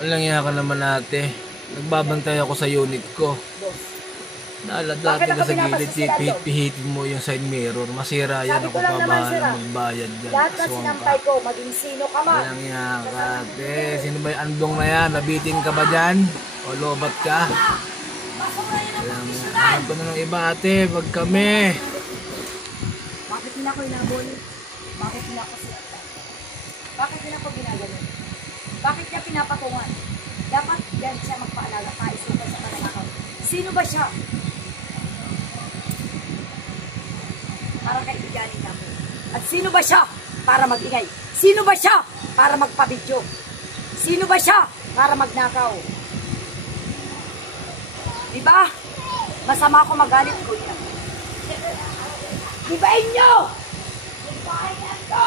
Alang ka naman ate. Nagbabantay ako sa unit ko. Naladlati ka sa gilid, pihit-pihitin mo yung side mirror. Masira yan, ako pa bahala magbayad dyan. Lahat na sinampay ko, maging sino ka man. Alang ka ate. Sino ba yung andong na yan? Nabitin ka ba dyan? O lobat ka? Alang hanap ko na ng iba ate, wag kami. Bakit nila ko inabol? Bakit nila ko siya? Bakit nila ko ginagano? Bakit niya pinapatungan? Dapat yan siya magpaalaga, paisukan sa pananakaw. Sino ba siya? Para kaibiganin niya ako. At sino ba siya? Para mag-ingay. Sino ba siya? Para magpabidyo. Sino ba siya? Para magnakaw. Diba? Masama ako magalit ko niya. Diba inyo? Diba inyo?